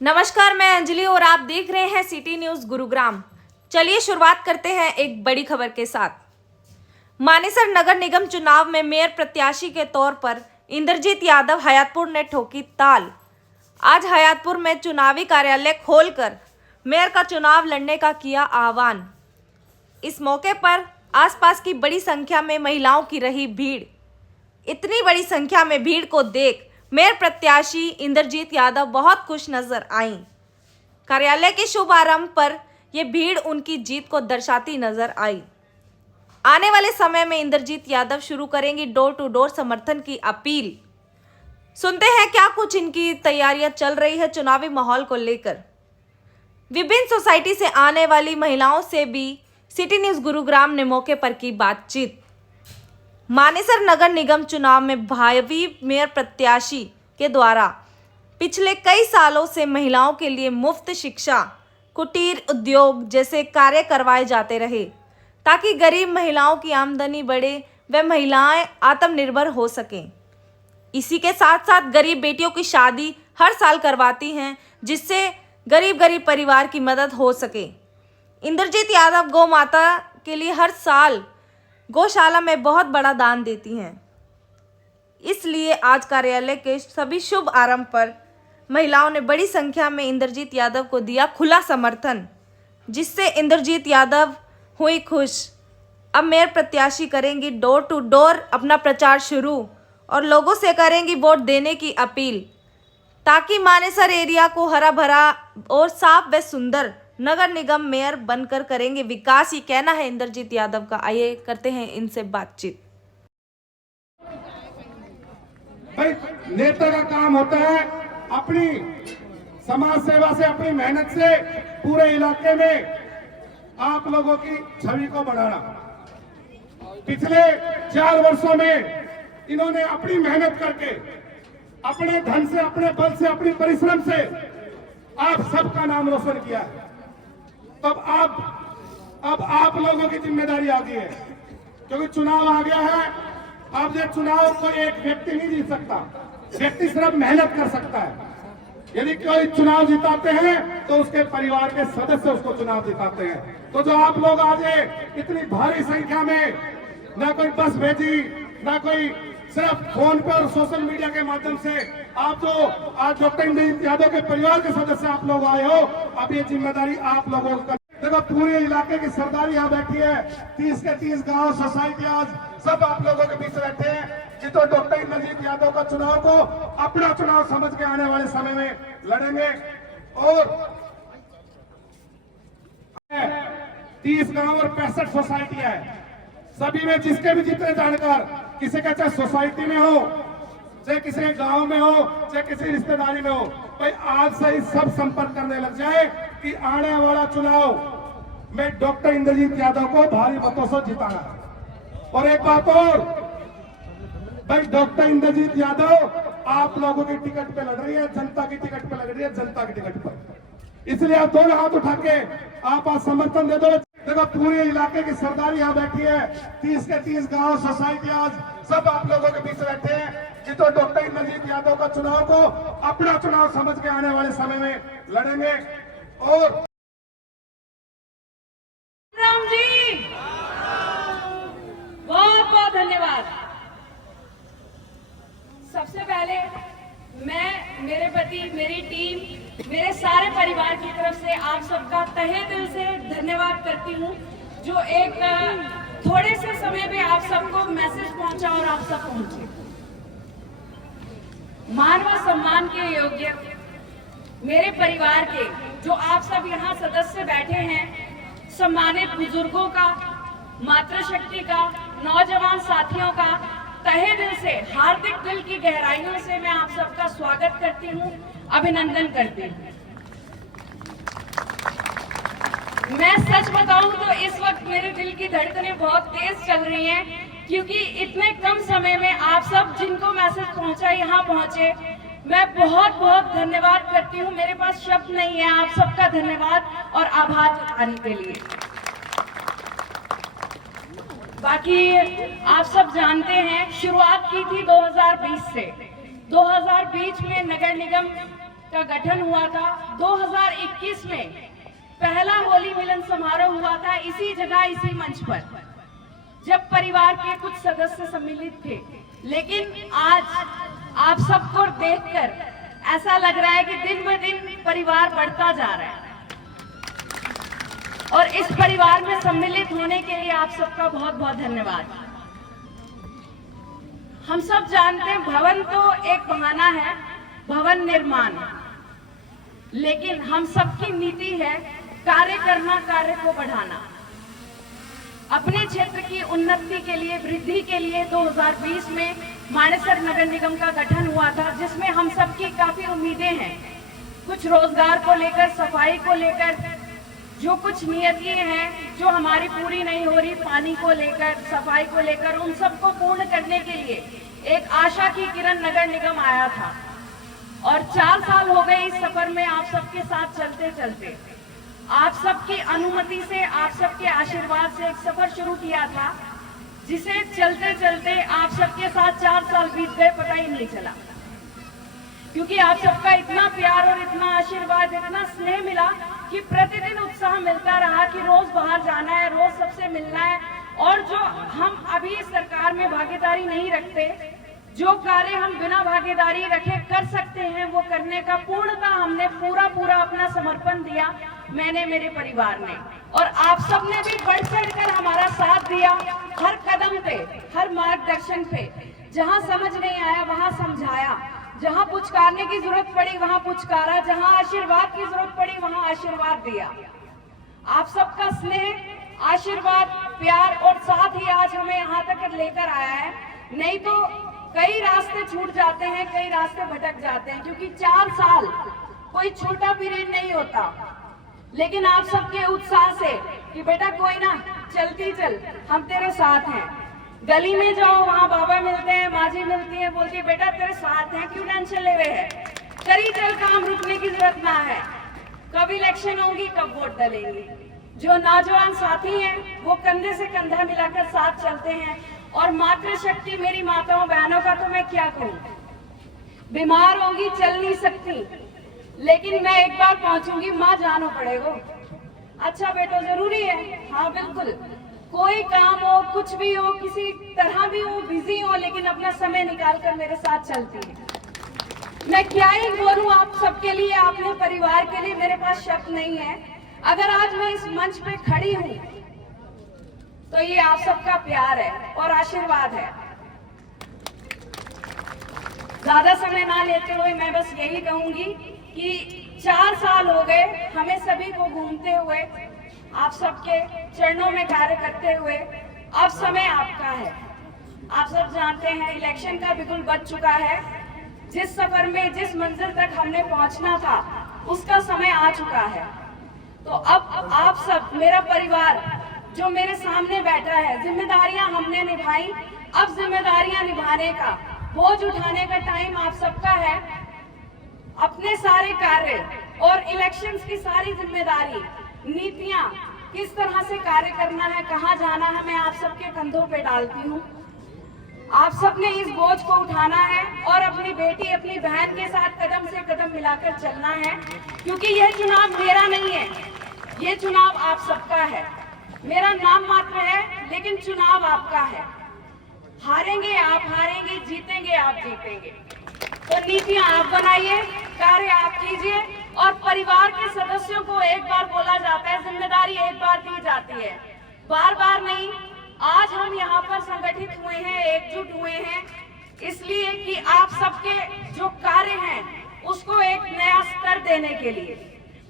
नमस्कार, मैं अंजलि और आप देख रहे हैं सिटी न्यूज गुरुग्राम। चलिए शुरुआत करते हैं एक बड़ी खबर के साथ। मानेसर नगर निगम चुनाव में मेयर प्रत्याशी के तौर पर इंद्रजीत यादव हयातपुर ने ठोकी ताल। आज हयातपुर में चुनावी कार्यालय खोलकर मेयर का चुनाव लड़ने का किया आह्वान। इस मौके पर आसपास की बड़ी संख्या में महिलाओं की रही भीड़। इतनी बड़ी संख्या में भीड़ को देख मेयर प्रत्याशी इंद्रजीत यादव बहुत खुश नजर आईं। कार्यालय के शुभ आरंभ पर यह भीड़ उनकी जीत को दर्शाती नजर आई। आने वाले समय में इंद्रजीत यादव शुरू करेंगी डोर टू डोर समर्थन की अपील। सुनते हैं क्या कुछ इनकी तैयारियां चल रही है चुनावी माहौल को लेकर। विभिन्न सोसाइटी से आने वाली महिलाओं से भी सिटी न्यूज गुरुग्राम ने मौके पर की बातचीत। मानेसर नगर निगम चुनाव में भावी मेयर प्रत्याशी के द्वारा पिछले कई सालों से महिलाओं के लिए मुफ्त शिक्षा, कुटीर उद्योग जैसे कार्य करवाए जाते रहे ताकि गरीब महिलाओं की आमदनी बढ़े व महिलाएं आत्मनिर्भर हो सकें। इसी के साथ साथ गरीब बेटियों की शादी हर साल करवाती हैं जिससे गरीब परिवार की मदद हो सके। इंद्रजीत यादव गौ माता के लिए हर साल गौशाला में बहुत बड़ा दान देती हैं। इसलिए आज कार्यालय के सभी शुभ आरंभ पर महिलाओं ने बड़ी संख्या में इंद्रजीत यादव को दिया खुला समर्थन, जिससे इंद्रजीत यादव हुई खुश। अब मेयर प्रत्याशी करेंगी डोर टू डोर अपना प्रचार शुरू और लोगों से करेंगी वोट देने की अपील ताकि मानेसर एरिया को हरा भरा और साफ व सुंदर नगर निगम मेयर बनकर करेंगे विकास। ये कहना है इंद्रजीत यादव का। आइए करते हैं इनसे बातचीत। भाई नेता का काम होता है अपनी समाज सेवा से, अपनी मेहनत से पूरे इलाके में आप लोगों की छवि को बढ़ाना। पिछले 4 वर्षों में इन्होंने अपनी मेहनत करके, अपने धन से, अपने बल से, अपनी परिश्रम से आप सबका नाम रोशन किया है। अब आप लोगों की जिम्मेदारी आ गई है, क्योंकि चुनाव आ गया है। अब ये चुनाव को एक व्यक्ति नहीं जीत सकता, व्यक्ति सिर्फ मेहनत कर सकता है। यदि कोई चुनाव जिताते हैं तो उसके परिवार के सदस्य उसको चुनाव जिताते हैं। तो जो आप लोग आज इतनी भारी संख्या में, ना कोई बस भेजी, ना कोई सिर्फ फोन पर और सोशल मीडिया के माध्यम से, आप जो आज डॉक्टर इंद्रजीत यादव के परिवार के सदस्य आप लोग आए हो, अब ये जिम्मेदारी आप लोगों को। देखो पूरे इलाके की सरदार यहाँ बैठी है, 30 के 30 गांव सोसाइटी आज सब आप लोगों के बीच बैठे हैं। ये तो डॉक्टर इंद्रजीत यादव का चुनाव को अपना चुनाव समझ के आने वाले समय में लड़ेंगे। और 30 गांव और 65 सोसाइटी है, सभी में जिसके भी जितने जानकार, किसी का चाहे सोसाइटी में हो, चाहे किसी के गांव में हो, चाहे किसी रिश्तेदारी में हो, भाई आज से ही सब संपर्क करने लग जाए कि आने वाला चुनाव में डॉक्टर इंद्रजीत यादव को भारी मतों से जिताना है। और एक बात और, भाई डॉक्टर इंद्रजीत यादव आप लोगों की टिकट पे लड़ रही है, जनता की टिकट पे लड़ रही है, जनता की टिकट पर। इसलिए आप दोनों हाथ उठा के आप आज समर्थन दे दो। देखो पूरे इलाके की सरदार यहाँ बैठी है, 30 के 30 गांव सोसाइटी आज सब आप लोगों के बीच बैठे हैं। ये तो डॉक्टर इंद्रजीत यादव का चुनाव को अपना चुनाव समझ के आने वाले समय में लड़ेंगे। और राम जी बहुत बहुत धन्यवाद। सबसे पहले मैं, मेरे पति, मेरी टीम, मेरे सारे परिवार की तरफ से आप सबका तहे दिल से धन्यवाद करती हूँ, जो एक थोड़े से समय में आप सबको मैसेज पहुंचा और आप सब पहुंचे। मान व सम्मान के योग्य मेरे परिवार के जो आप सब यहाँ सदस्य बैठे हैं, सम्मानित बुजुर्गों का, मातृशक्ति का, नौजवान साथियों का तहे दिल से, हार्दिक दिल की गहराइयों से मैं आप सबका स्वागत करती हूँ, अभिनंदन करती हूँ। मैं सच बताऊं तो इस वक्त मेरे दिल की धड़कनें बहुत तेज चल रही हैं, क्योंकि इतने कम समय में आप सब जिनको मैसेज पहुंचा यहाँ पहुंचे, मैं बहुत बहुत धन्यवाद करती हूँ। मेरे पास शब्द नहीं है आप सबका धन्यवाद और आभार जताने के लिए। बाकी आप सब जानते हैं, शुरुआत की थी 2020 से। 2020 में नगर निगम का गठन हुआ था। 2021 में पहला होली मिलन समारोह हुआ था इसी जगह, इसी मंच पर, जब परिवार के कुछ सदस्य सम्मिलित थे। लेकिन आज आप सबको देखकर ऐसा लग रहा है कि दिन ब दिन परिवार बढ़ता जा रहा है, और इस परिवार में सम्मिलित होने के लिए आप सबका बहुत बहुत धन्यवाद। हम सब जानते हैं भवन तो एक बहाना है, भवन निर्माण, लेकिन हम सबकी नीति है कार्य करना, कार्य को बढ़ाना। अपने क्षेत्र की उन्नति के लिए, वृद्धि के लिए 2020 में मानेसर नगर निगम का गठन हुआ था, जिसमें हम सबकी काफी उम्मीदें हैं। कुछ रोजगार को लेकर, सफाई को लेकर, जो कुछ नियतियां हैं जो हमारी पूरी नहीं हो रही, पानी को लेकर, सफाई को लेकर, उन सबको पूर्ण करने के लिए एक आशा की किरण नगर निगम आया था। और 4 साल हो गए इस सफर में आप सबके साथ चलते चलते। आप सबकी अनुमति से, आप सबके आशीर्वाद से एक सफर शुरू किया था, जिसे चलते चलते आप सबके साथ 4 साल बीत गए, पता ही नहीं चला। क्योंकि आप सबका इतना प्यार और इतना आशीर्वाद, इतना स्नेह मिला कि प्रतिदिन उत्साह मिलता रहा कि रोज बाहर जाना है, रोज सबसे मिलना है। और जो हम अभी सरकार में भागीदारी नहीं रखते, जो कार्य हम बिना भागीदारी रखे कर सकते हैं, वो करने का पूर्णतः हमने पूरा अपना समर्पण दिया, मैंने, मेरे परिवार ने। और आप सब ने भी बढ़ चढ़कर हमारा साथ दिया, हर कदम पे, हर मार्गदर्शन पे। जहां समझ नहीं आया वहां समझाया, जहां पुचकारने की जरूरत पड़ी वहां पुचकारा, जहां आशीर्वाद की जरूरत पड़ी वहां आशीर्वाद दिया। आप सबका स्नेह, आशीर्वाद, प्यार और साथ ही आज हमें यहाँ तक लेकर आया है। नहीं तो कई रास्ते छूट जाते हैं, कई रास्ते भटक जाते हैं, क्योंकि 4 साल कोई छोटा पीरियड नहीं होता। लेकिन आप सबके उत्साह से कि बेटा कोई ना, चलती चल, हम तेरे साथ हैं। गली में जाओ, वहाँ बाबा मिलते हैं, माँ जी मिलती है, बोलती है बेटा तेरे साथ हैं, क्यों टेंशन ले हुए है, करी चल, काम रुकने की जरूरत ना है। कब इलेक्शन होगी, कब वोट डालेंगे। जो नौजवान साथी हैं वो कंधे से कंधा मिलाकर साथ चलते हैं। और मातृशक्ति, मेरी माताओं बहनों का तो मैं क्या कहूँ, बीमार होगी, चल नहीं सकती, लेकिन मैं एक बार पहुंचूंगी, माँ जानो पड़ेगा। अच्छा बेटो जरूरी है, हाँ बिल्कुल, कोई काम हो, कुछ भी हो, किसी तरह भी हो, बिजी हो, लेकिन अपना समय निकाल कर मेरे साथ चलती है। मैं क्या ही बोलूं आप सबके लिए, अपने परिवार के लिए मेरे पास शब्द नहीं है। अगर आज मैं इस मंच पे खड़ी हूं तो ये आप सबका प्यार है और आशीर्वाद है। ज्यादा समय ना लेते हुए मैं बस यही कहूंगी कि 4 साल हो गए हमें सभी को घूमते हुए, आप सबके चरणों में कार्य करते हुए। अब समय आपका है। आप सब जानते हैं इलेक्शन का बिगुल बज चुका है। जिस सफर में, जिस मंजिल तक हमने पहुंचना था, उसका समय आ चुका है। तो अब आप सब, मेरा परिवार जो मेरे सामने बैठा है, जिम्मेदारियां हमने निभाई, अब जिम्मेदारियां निभाने का, बोझ उठाने का टाइम आप सबका है। अपने सारे कार्य और इलेक्शंस की सारी जिम्मेदारी, नीतियां, किस तरह से कार्य करना है, कहां जाना है, मैं आप सबके कंधों पे डालती हूँ। आप सबने इस बोझ को उठाना है और अपनी बेटी, अपनी बहन के साथ कदम से कदम मिलाकर चलना है, क्योंकि यह चुनाव मेरा नहीं है, ये चुनाव आप सबका है। मेरा नाम मात्र है, लेकिन चुनाव आपका है। हारेंगे आप, हारेंगे, जीतेंगे आप, जीतेंगे। तो नीतियां आप बनाइए, कार्य आप कीजिए, और परिवार के सदस्यों को एक बार बोला जाता है, जिम्मेदारी एक बार दी जाती है, बार बार नहीं। आज हम यहाँ पर संगठित हुए हैं, एकजुट हुए हैं, इसलिए कि आप सबके जो कार्य हैं उसको एक नया स्तर देने के लिए।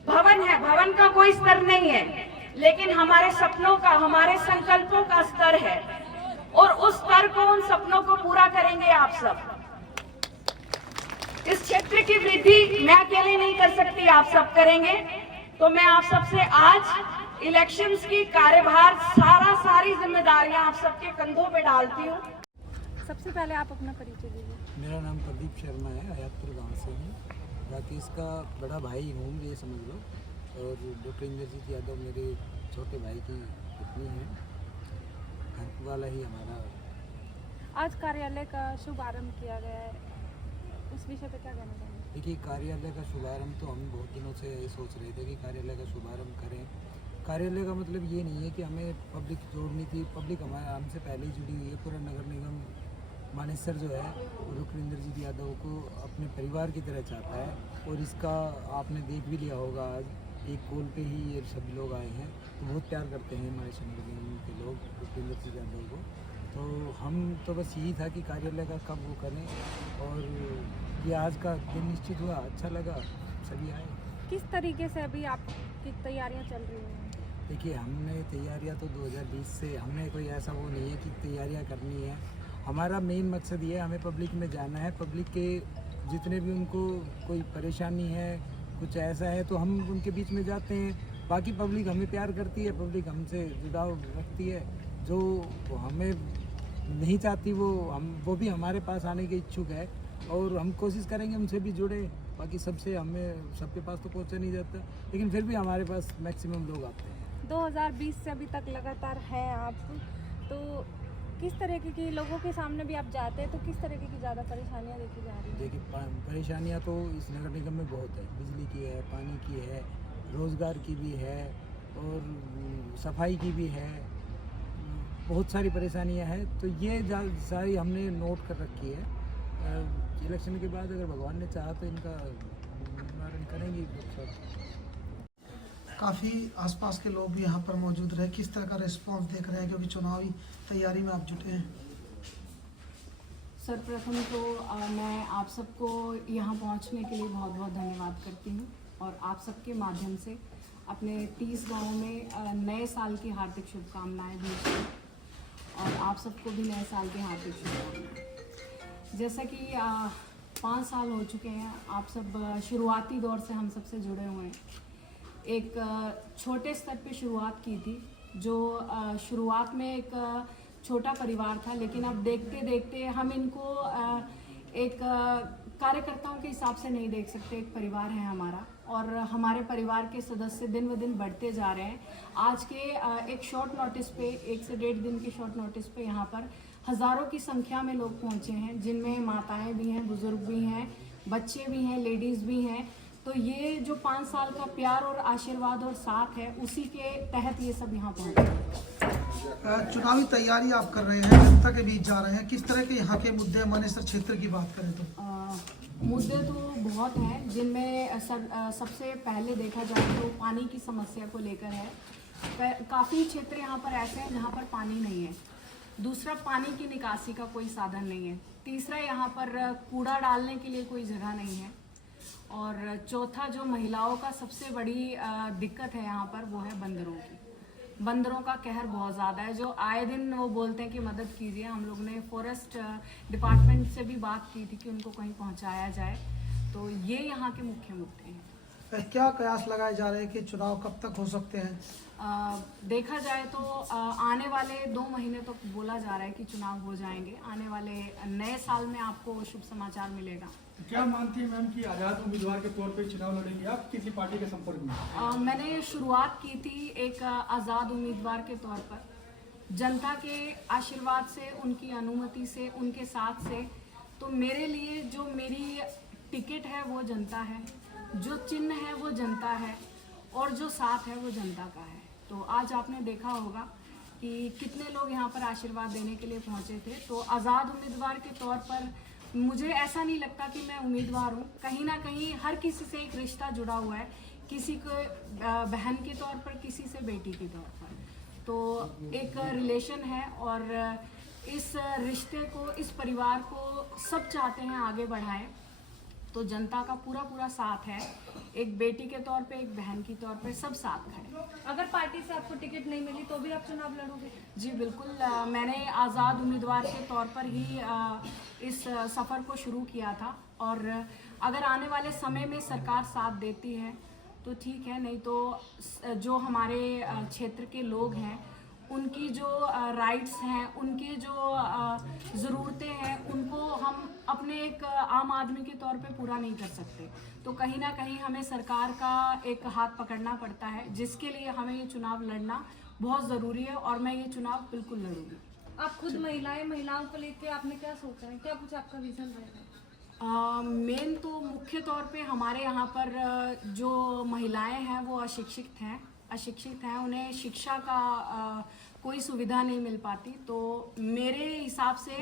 भवन है, भवन का कोई स्तर नहीं है, लेकिन हमारे सपनों का, हमारे संकल्पों का स्तर है, और उस स्तर को, उन सपनों को पूरा करेंगे आप सब। इस क्षेत्र की वृद्धि मैं अकेले नहीं कर सकती, आप सब करेंगे। तो मैं आप सबसे आज इलेक्शंस की कार्यभार, सारी जिम्मेदारियां आप सबके कंधों पे डालती हूँ। सबसे पहले आप अपना परिचय दीजिए। मेरा नाम प्रदीप शर्मा है, हयातपुर गांव से हूँ। बाकी इसका बड़ा भाई हूँ, ये समझ लो। और डॉक्टर इंद्रजीत यादव मेरे छोटे भाई की पत्नी है, घर वाला ही हमारा। आज कार्यालय का शुभारंभ किया गया है, उस विषय पे क्या कहना चाहेंगे? देखिए, कार्यालय का शुभारंभ तो हम बहुत दिनों से सोच रहे थे कि कार्यालय का शुभारंभ करें। कार्यालय का मतलब ये नहीं है कि हमें पब्लिक जोड़नी थी, पब्लिक हमारे हमसे पहले ही जुड़ी हुई है। पूरा नगर निगम मानेसर जो है वो रुक्विंदरजीत यादव को अपने परिवार की तरह चाहता है, और इसका आपने देख भी लिया होगा, आज एक कॉल पे ही ये सभी लोग आए हैं, तो बहुत प्यार करते हैं मानेसर नगर निगम के लोग रुक्विंदरजीत यादव को। तो हम तो बस यही था कि कार्यालय का कब वो करें, और ये आज का दिन निश्चित हुआ, अच्छा लगा, सभी आए। किस तरीके से अभी आपकी तैयारियां चल रही हैं? देखिए, हमने तैयारियां तो 2020 से, हमने कोई ऐसा वो नहीं है कि तैयारियां करनी है। हमारा मेन मकसद ये है, हमें पब्लिक में जाना है, पब्लिक के जितने भी उनको कोई परेशानी है, कुछ ऐसा है, तो हम उनके बीच में जाते हैं। बाकी पब्लिक हमें प्यार करती है, पब्लिक हमसे जुड़ाव रखती है। जो हमें नहीं चाहती वो भी हमारे पास आने के इच्छुक है, और हम कोशिश करेंगे उनसे भी जुड़े। बाकी सबसे हमें सबके पास तो पहुंचा नहीं जाता, लेकिन फिर भी हमारे पास मैक्सिमम लोग आते हैं। 2020 से अभी तक लगातार हैं आप, तो किस तरीके की लोगों के सामने भी आप जाते हैं तो किस तरीके की ज़्यादा परेशानियां देखी जा रही हैं? देखिए, परेशानियां तो इस नगर निगम में बहुत है, बिजली की है, पानी की है, रोज़गार की भी है, और सफाई की भी है, बहुत सारी परेशानियां हैं। तो ये सारी हमने नोट कर रखी है। इलेक्शन के बाद अगर भगवान ने चाहा तो इनका निवारण करेंगे लोग सब। काफ़ी आसपास के लोग भी यहाँ पर मौजूद रहे, किस तरह का रिस्पांस देख रहे हैं, क्योंकि चुनावी तैयारी में आप जुटे हैं? सर्वप्रथम तो मैं आप सबको यहाँ पहुँचने के लिए बहुत बहुत धन्यवाद करती हूँ, और आप सबके माध्यम से अपने 30 गाँव में नए साल की हार्दिक शुभकामनाएं भेजती हूँ, और आप सबको भी नए साल की हार्दिक शुभकामनाएं। जैसा कि 5 साल हो चुके हैं, आप सब शुरुआती दौर से हम सबसे जुड़े हुए हैं। एक छोटे स्तर पे शुरुआत की थी, जो शुरुआत में एक छोटा परिवार था, लेकिन अब देखते देखते हम इनको एक कार्यकर्ताओं के हिसाब से नहीं देख सकते, एक परिवार है हमारा, और हमारे परिवार के सदस्य दिन ब दिन बढ़ते जा रहे हैं। आज के एक शॉर्ट नोटिस पे, 1 से 1.5 दिन के शॉर्ट नोटिस पे यहाँ पर हज़ारों की संख्या में लोग पहुँचे हैं, जिनमें माताएं भी हैं, बुजुर्ग भी हैं, बच्चे भी हैं, लेडीज़ भी हैं। तो ये जो 5 साल का प्यार और आशीर्वाद और साथ है, उसी के तहत ये सब यहाँ पहुँचे। चुनावी तैयारी आप कर रहे हैं, जनता के बीच जा रहे हैं, किस तरह के यहाँ के मुद्दे मानेसर क्षेत्र की बात करें तो? मुद्दे तो बहुत हैं, जिनमें सबसे पहले देखा जाए तो पानी की समस्या को लेकर है। काफ़ी क्षेत्र यहाँ पर ऐसे हैं जहाँ पर पानी नहीं है। दूसरा, पानी की निकासी का कोई साधन नहीं है। तीसरा, यहाँ पर कूड़ा डालने के लिए कोई जगह नहीं है। और चौथा, जो महिलाओं का सबसे बड़ी दिक्कत है यहाँ पर, वो है बंदरों की। बंदरों का कहर बहुत ज़्यादा है, जो आए दिन वो बोलते हैं कि मदद कीजिए। हम लोग ने फॉरेस्ट डिपार्टमेंट से भी बात की थी कि उनको कहीं पहुँचाया जाए। तो ये यहाँ के मुख्य मुद्दे हैं। क्या कयास लगाए जा रहे हैं कि चुनाव कब तक हो सकते हैं? देखा जाए तो आने वाले 2 महीने तो बोला जा रहा है कि चुनाव हो जाएंगे। आने वाले नए साल में आपको शुभ समाचार मिलेगा। क्या मानती है मैम कि आज़ाद उम्मीदवार के तौर पे चुनाव लड़ेंगे आप, किसी पार्टी के संपर्क में? मैंने शुरुआत की थी एक आज़ाद उम्मीदवार के तौर पर, जनता के आशीर्वाद से, उनकी अनुमति से, उनके साथ से। तो मेरे लिए जो मेरी टिकट है वो जनता है, जो चिन्ह है वो जनता है, और जो साथ है वो जनता का है। तो आज आपने देखा होगा कि कितने लोग यहाँ पर आशीर्वाद देने के लिए पहुँचे थे। तो आज़ाद उम्मीदवार के तौर पर मुझे ऐसा नहीं लगता कि मैं उम्मीदवार हूँ। कहीं ना कहीं हर किसी से एक रिश्ता जुड़ा हुआ है, किसी को बहन के तौर पर, किसी से बेटी के तौर पर। तो एक रिलेशन है, और इस रिश्ते को, इस परिवार को सब चाहते हैं आगे बढ़ाएं। तो जनता का पूरा पूरा साथ है, एक बेटी के तौर पे, एक बहन की तौर पे, सब साथ खड़े। अगर पार्टी से आपको टिकट नहीं मिली तो भी आप चुनाव लड़ोगे? जी बिल्कुल। मैंने आज़ाद उम्मीदवार के तौर पर ही इस सफ़र को शुरू किया था, और अगर आने वाले समय में सरकार साथ देती है तो ठीक है, नहीं तो जो हमारे क्षेत्र के लोग हैं, उनकी जो राइट्स हैं, उनके जो ज़रूरतें हैं, उनको हम अपने एक आम आदमी के तौर पे पूरा नहीं कर सकते। तो कहीं ना कहीं हमें सरकार का एक हाथ पकड़ना पड़ता है, जिसके लिए हमें ये चुनाव लड़ना बहुत ज़रूरी है, और मैं ये चुनाव बिल्कुल लड़ूंगी। आप खुद महिलाओं को लेकर आपने क्या सोचा है, क्या कुछ आपका विजन रहेगा? मेन तो मुख्य तौर पे हमारे यहाँ पर जो महिलाएं हैं वो अशिक्षित हैं, उन्हें शिक्षा का कोई सुविधा नहीं मिल पाती। तो मेरे हिसाब से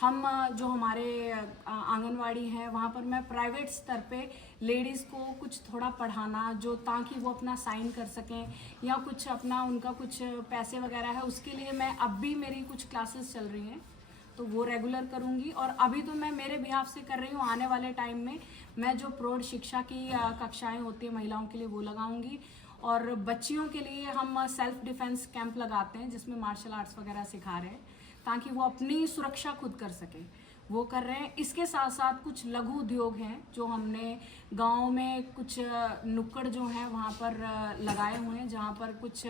हम जो हमारे आंगनवाड़ी हैं वहाँ पर मैं प्राइवेट स्तर पे लेडीज़ को कुछ थोड़ा पढ़ाना, जो ताकि वो अपना साइन कर सकें या कुछ अपना उनका कुछ पैसे वगैरह है उसके लिए मैं अब भी मेरी कुछ क्लासेस चल रही हैं तो वो रेगुलर करूँगी। और अभी तो मैं मेरे बिहाफ से कर रही हूँ, आने वाले टाइम में मैं जो प्रौढ़ शिक्षा की कक्षाएं होती हैं महिलाओं के लिए वो लगाऊंगी। और बच्चियों के लिए हम सेल्फ डिफेंस कैंप लगाते हैं जिसमें मार्शल आर्ट्स वगैरह सिखा रहे हैं ताकि वो अपनी सुरक्षा खुद कर सकें, वो कर रहे हैं। इसके साथ साथ कुछ लघु उद्योग हैं जो हमने गांव में कुछ नुक्कड़ जो हैं वहाँ पर लगाए हुए हैं, जहाँ पर कुछ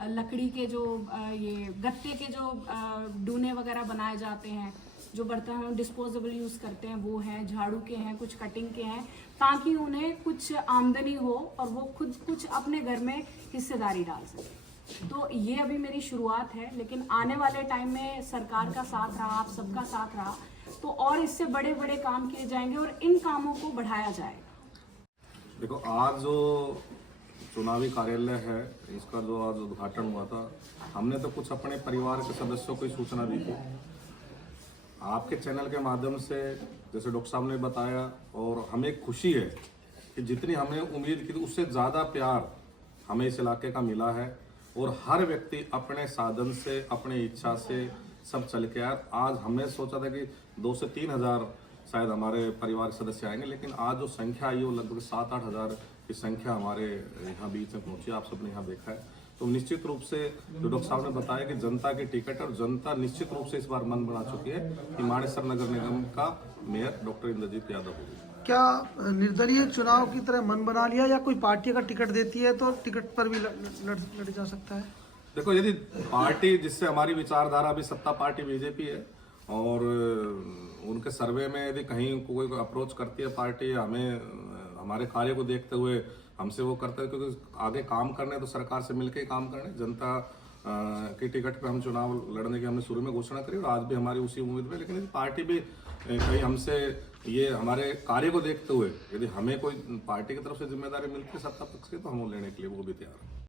लकड़ी के जो ये गत्ते के जो डूने वगैरह बनाए जाते हैं, जो बर्तन हम डिस्पोजेबल यूज़ करते हैं वो हैं, झाड़ू के हैं, कुछ कटिंग के हैं, ताकि उन्हें कुछ आमदनी हो और वो खुद कुछ अपने घर में हिस्सेदारी डाल सकें। तो ये अभी मेरी शुरुआत है, लेकिन आने वाले टाइम में सरकार का साथ रहा, आप सबका साथ रहा तो और इससे बड़े बड़े काम किए जाएंगे और इन कामों को बढ़ाया जाएगा। देखो, आज जो चुनावी कार्यालय है इसका जो आज उद्घाटन हुआ था, हमने तो कुछ अपने परिवार के सदस्यों को ही सूचना दी थी। आपके चैनल के माध्यम से जैसे डॉक्टर साहब ने बताया, और हमें खुशी है कि जितनी हमें उम्मीद की थी उससे ज़्यादा प्यार हमें इस इलाके का मिला है और हर व्यक्ति अपने साधन से, अपनी इच्छा से सब चल के आया। आज हमने सोचा था कि 2 से 3 हज़ार शायद हमारे परिवार के सदस्य आएंगे, लेकिन आज जो संख्या आई वो लगभग 7-8 हज़ार की संख्या हमारे यहाँ बीच में पहुँची। आप सबने यहाँ देखा है। तो निश्चित रूप से जो डॉक्टर साहब ने बताया कि जनता की टिकट, और जनता निश्चित रूप से इस बार मन बना चुकी है कि मानेसर नगर निगम का मेयर डॉक्टर इंद्रजीत यादव होगी। क्या निर्दलीय चुनाव की तरह मन बना लिया या कोई पार्टी अगर टिकट देती है तो टिकट पर भी लड़ जा सकता है? देखो, यदि पार्टी, जिससे हमारी विचारधारा अभी सत्ता पार्टी बीजेपी है, और उनके सर्वे में यदि कहीं कोई अप्रोच करती है पार्टी, हमें हमारे कार्य को देखते हुए हमसे वो करते हैं, क्योंकि आगे काम करने तो सरकार से मिलकर ही काम करने। जनता की टिकट पे हम चुनाव लड़ने की हमने शुरू में घोषणा करी और आज भी हमारी उसी उम्मीद में। लेकिन यदि पार्टी भी कहीं हमसे ये हमारे कार्य को देखते हुए यदि हमें कोई पार्टी की तरफ से जिम्मेदारी मिलती है सत्ता पक्ष की, तो हम वो लेने के लिए वो भी तैयार हैं।